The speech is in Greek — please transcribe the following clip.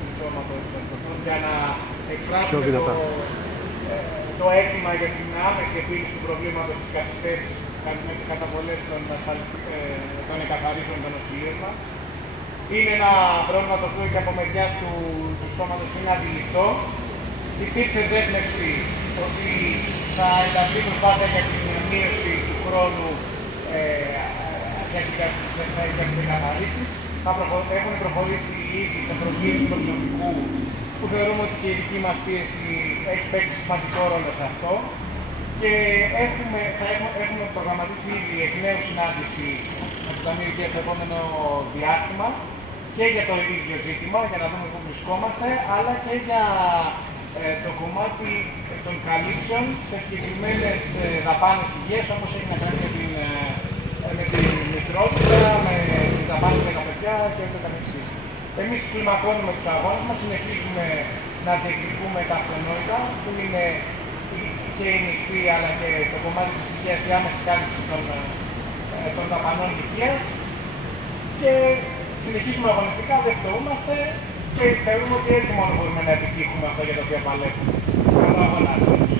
του σώματος για να εκφράσουμε το αίτημα για την άμεση επίλυση του προβλήματος της καθυστέρησης με τις καταβολές των εκαθαρίσεων των νοσηλείων μας. Είναι ένα πρόβλημα το οποίο και από μεριάς του σώματος είναι αντιληπτό. Υπήρξε δέσμευση ότι θα ενταχθεί προσπάθεια για την μείωση του χρόνου για τις εκαθαρίσεις. Έχουν προχωρήσει ήδη σε προσλήψη προσωπικού που θεωρούμε ότι και η δική μας πίεση έχει παίξει σημαντικό ρόλο σε αυτό. Και έχουμε προγραμματίσει ήδη εκ νέου συνάντηση με το Ταμείο Υγείας στο επόμενο διάστημα και για το ίδιο ζήτημα, για να δούμε πού βρισκόμαστε, αλλά και για το κομμάτι των καλύψεων σε συγκεκριμένες δαπάνες υγείας, όπως έχει να κάνει με την μητρότητα, με τις δαπάνες για τα παιδιά και ούτω καθεξής. Εμείς κλιμακώνουμε τους αγώνες μας, συνεχίζουμε να διεκδικούμε τα αυτονόητα, που είναι και η μισθή αλλά και το κομμάτι της υγείας, η άμεση κάλυψη των δαπανών υγείας. Και συνεχίζουμε αγωνιστικά, δεν φτωούμαστε και θεωρούμε ότι έτσι μόνο μπορούμε να επιτύχουμε αυτό για το οποίο παλεύουμε. Καλό αγώνα σας.